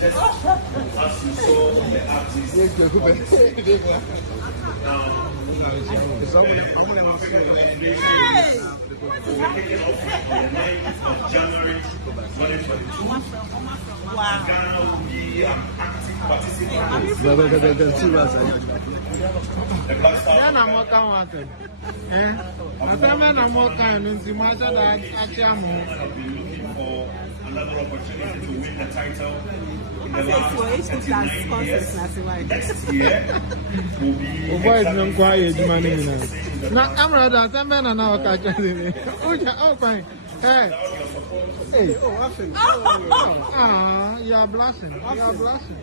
Just as you saw the artist. Now, kicking off on the 9th of January 2022. Wow. Ghana will be an active participant. The Black Stars. Have been looking for another opportunity to win the title in the last 39 years. Next year will be Amerado, hey, you are blushing.